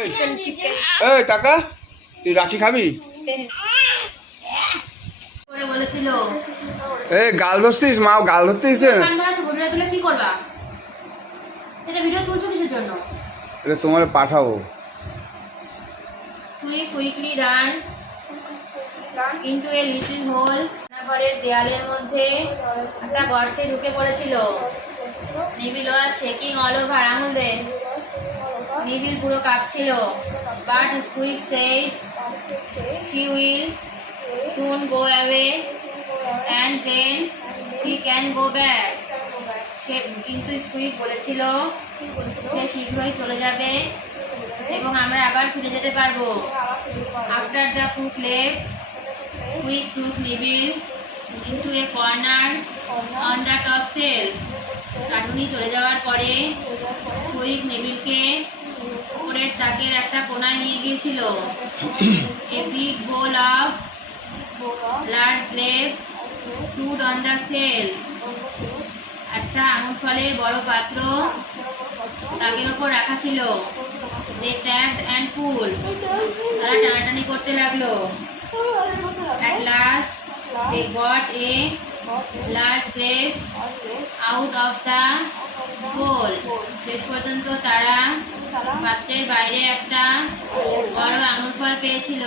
এই টাকা তুই রাখি খাবি? বলেছিল এই গাল ধরছিস, মা গাল ধরতে দিছে। ভিডিও তুলে কি করবা? এটা ভিডিও তুলছো কিসের জন্য? এটা তোমার পাঠাবো। তুই quickly run into a little hole. ঘরের দেয়ালের মধ্যে একটা গর্তে ঢুকে পড়েছিল। Nibble was shaking all over. আঙুল দে। নিবিল পুরো কাঁপছিল। But Squeak said she will soon go away and then he can go back. সে কিন্তু স্কুইক বলেছিল সে শীঘ্রই চলে যাবে এবং আমরা আবার ফিরে যেতে পারবো। After the cook left, Squeak took Nibble into a corner on the top shelf. রাধুনি চলে যাওয়ার পরে স্কুইক নিবিলকে উপরের তাকের একটা কোণায় নিয়ে গিয়েছিল। A big bowl of large grapes stood on the shelf. একটা আঙুর ফলের বড় পাত্র তাকের ওপর রাখা ছিল। They tagged and pulled. তারা টানাটানি করতে লাগলো। At last they got a large grapes out of the bowl. শেষ পর্যন্ত তারা পাত্রের বাইরে একটা বড় আঙুর ফল পেয়েছিল।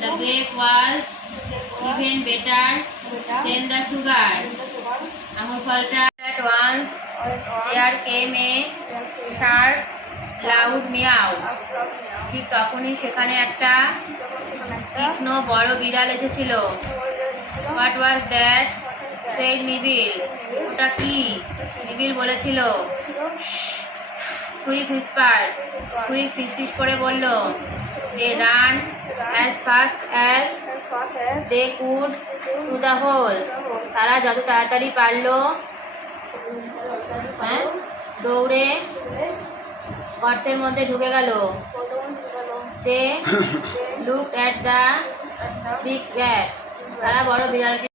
The grape was even better than the sugar. আঙুর ফলটা at once there came a sharp loud meow. ঠিক তখনই সেখানে একটা তীক্ষ্ণ বড় বিড়াল এসেছিল। What was that? said নিবিল। ওটা কি? নিবিল বলেছিল। স্কুইক whispered. স্কুইক ফিসফিস করে বলল। They ran as fast as they could to the hole. তারা যত তাড়াতাড়ি পারলো দৌড়ে গর্তের মধ্যে ঢুকে গেল। They looked at the big cat. তারা বড় বিড়ালকে